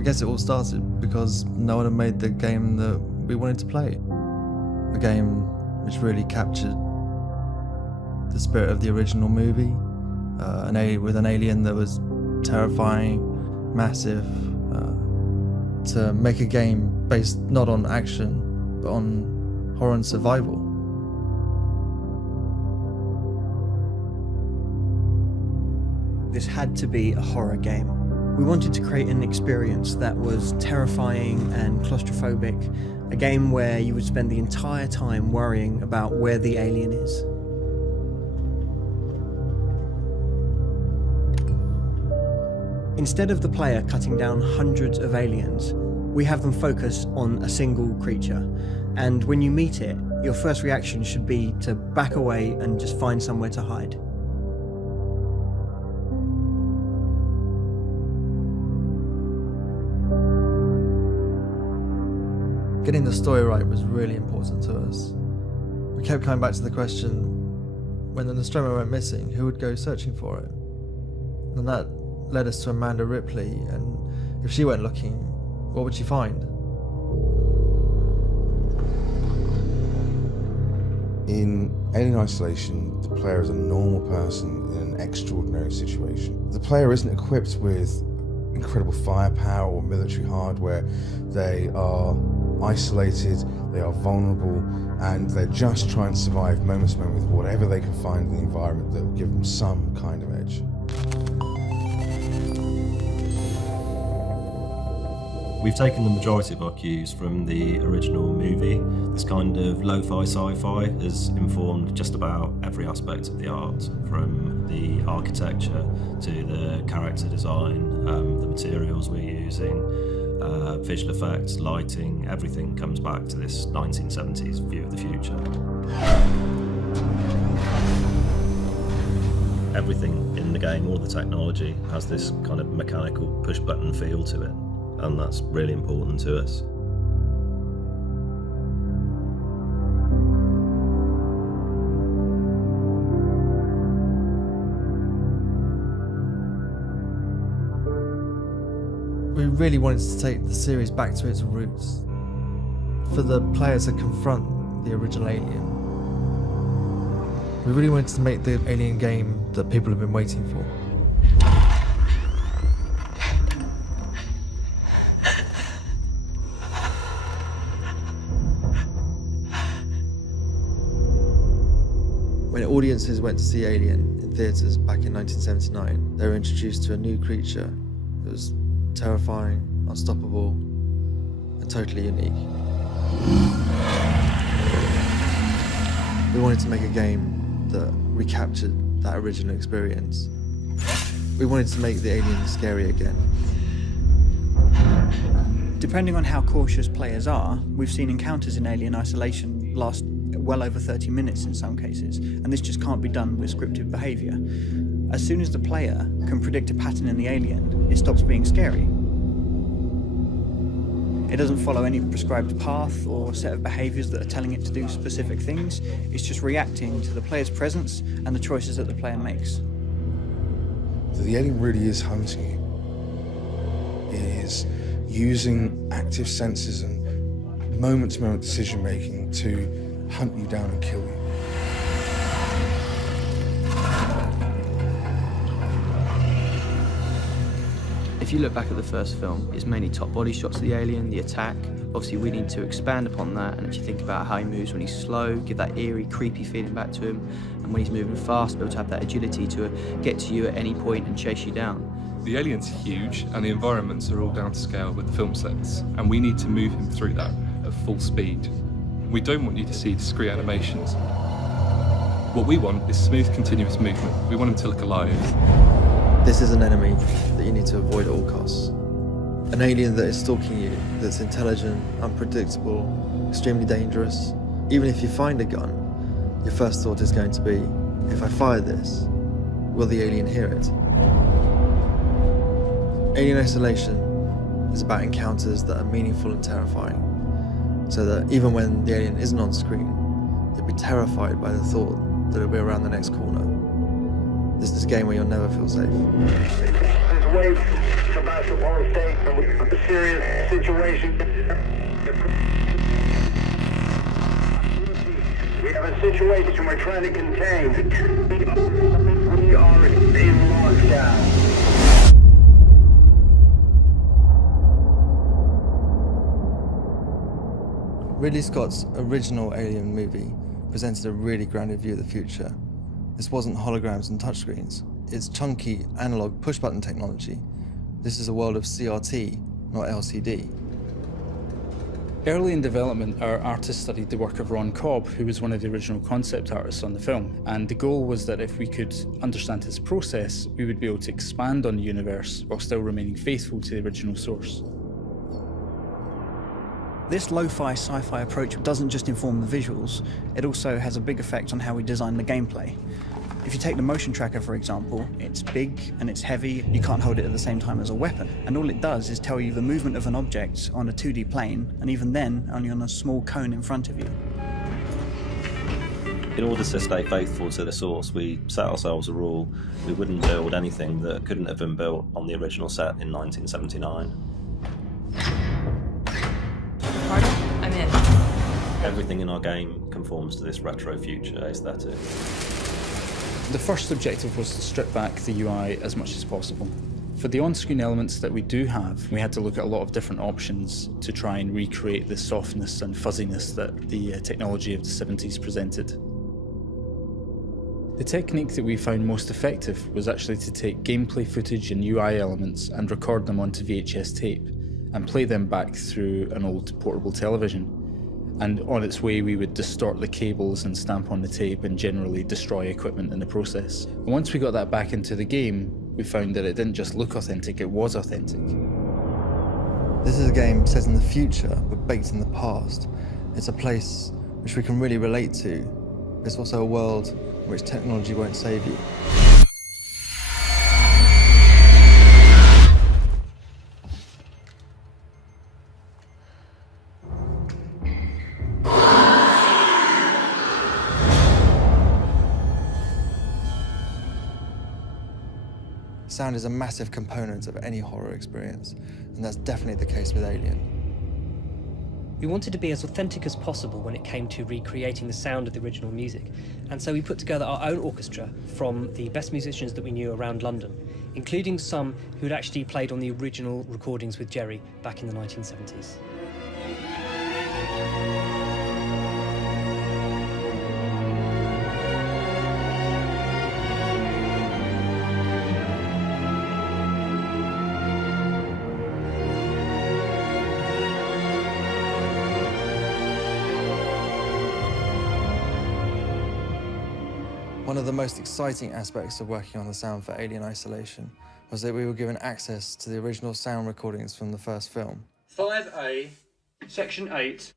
I guess it all started because no one had made the game that we wanted to play. A game which really captured the spirit of the original movie, with an alien that was terrifying, massive, to make a game based not on action, but on horror and survival. This had to be a horror game. We wanted to create an experience that was terrifying and claustrophobic, a game where you would spend the entire time worrying about where the alien is. Instead of the player cutting down hundreds of aliens, we have them focus on a single creature. And when you meet it, your first reaction should be to back away and just find somewhere to hide. Getting the story right was really important to us. We kept coming back to the question, when the Nostromo went missing, who would go searching for it? And that led us to Amanda Ripley, and if she went looking, what would she find? In Alien Isolation, the player is a normal person in an extraordinary situation. The player isn't equipped with incredible firepower or military hardware. They are isolated, they are vulnerable, and they're just trying to survive moment to moment with whatever they can find in the environment that will give them some kind of edge. We've taken the majority of our cues from the original movie. This kind of lo-fi sci-fi has informed just about every aspect of the art, from the architecture to the character design, the materials we're using, visual effects, lighting. Everything comes back to this 1970s view of the future. Everything in the game, all the technology, has this kind of mechanical push-button feel to it, and that's really important to us. We really wanted to take the series back to its roots, for the player to confront the original alien. We really wanted to make the Alien game that people have been waiting for. When audiences went to see Alien in theatres back in 1979, they were introduced to a new creature that was terrifying, unstoppable, and totally unique. We wanted to make a game that recaptured that original experience. We wanted to make the alien scary again. Depending on how cautious players are, we've seen encounters in Alien Isolation last well over 30 minutes in some cases, and this just can't be done with scripted behaviour. As soon as the player can predict a pattern in the alien, it stops being scary. It doesn't follow any prescribed path or set of behaviours that are telling it to do specific things. It's just reacting to the player's presence and the choices that the player makes. The alien really is hunting you. It is using active senses and moment-to-moment decision-making to hunt you down and kill you. If you look back at the first film, it's mainly top body shots of the alien, the attack. Obviously we need to expand upon that and actually think about how he moves when he's slow, give that eerie, creepy feeling back to him, and when he's moving fast, be able to have that agility to get to you at any point and chase you down. The alien's huge and the environments are all down to scale with the film sets, and we need to move him through that at full speed. We don't want you to see discrete animations. What we want is smooth, continuous movement. We want him to look alive. This is an enemy that you need to avoid at all costs. An alien that is stalking you, that's intelligent, unpredictable, extremely dangerous. Even if you find a gun, your first thought is going to be, if I fire this, will the alien hear it? Alien Isolation is about encounters that are meaningful and terrifying, so that even when the alien isn't on screen, you'll be terrified by the thought that it'll be around the next corner. This is a game where you'll never feel safe. way to basketball state, and we have a serious situation. We have a situation we're trying to contain. We are in lockdown. Ridley Scott's original Alien movie presented a really grounded view of the future. This wasn't holograms and touchscreens. It's chunky, analog push-button technology. This is a world of CRT, not LCD. Early in development, our artists studied the work of Ron Cobb, who was one of the original concept artists on the film. And the goal was that if we could understand his process, we would be able to expand on the universe while still remaining faithful to the original source. This lo-fi sci-fi approach doesn't just inform the visuals, it also has a big effect on how we design the gameplay. If you take the motion tracker, for example, it's big and it's heavy, you can't hold it at the same time as a weapon. And all it does is tell you the movement of an object on a 2D plane, and even then, only on a small cone in front of you. In order to stay faithful to the source, we set ourselves a rule: we wouldn't build anything that couldn't have been built on the original set in 1979. I'm in. Everything in our game conforms to this retro future aesthetic. The first objective was to strip back the UI as much as possible. For the on-screen elements that we do have, we had to look at a lot of different options to try and recreate the softness and fuzziness that the technology of the 70s presented. The technique that we found most effective was actually to take gameplay footage and UI elements and record them onto VHS tape and play them back through an old portable television. And on its way, we would distort the cables and stamp on the tape and generally destroy equipment in the process. And once we got that back into the game, we found that it didn't just look authentic, it was authentic. This is a game set in the future, but baked in the past. It's a place which we can really relate to. It's also a world in which technology won't save you. Sound is a massive component of any horror experience, and that's definitely the case with Alien. We wanted to be as authentic as possible when it came to recreating the sound of the original music, and so we put together our own orchestra from the best musicians that we knew around London, including some who had actually played on the original recordings with Jerry back in the 1970s. One of the most exciting aspects of working on the sound for Alien Isolation was that we were given access to the original sound recordings from the first film. 5A, Section 8.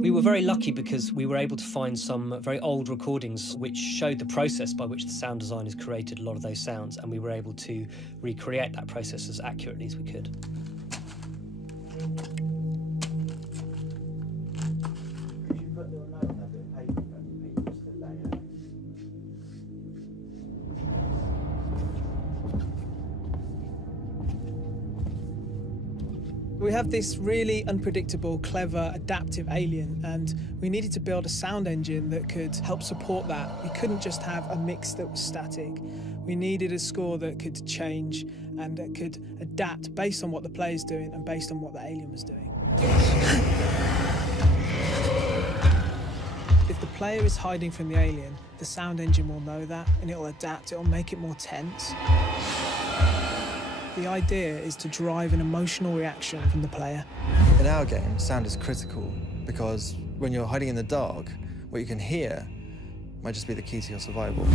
We were very lucky because we were able to find some very old recordings which showed the process by which the sound designers created a lot of those sounds, and we were able to recreate that process as accurately as we could. We have this really unpredictable, clever, adaptive alien, and we needed to build a sound engine that could help support that. We couldn't just have a mix that was static. We needed a score that could change and that could adapt based on what the player's doing and based on what the alien was doing. If the player is hiding from the alien, the sound engine will know that and it'll adapt, it'll make it more tense. The idea is to drive an emotional reaction from the player. In our game, sound is critical because when you're hiding in the dark, what you can hear might just be the key to your survival.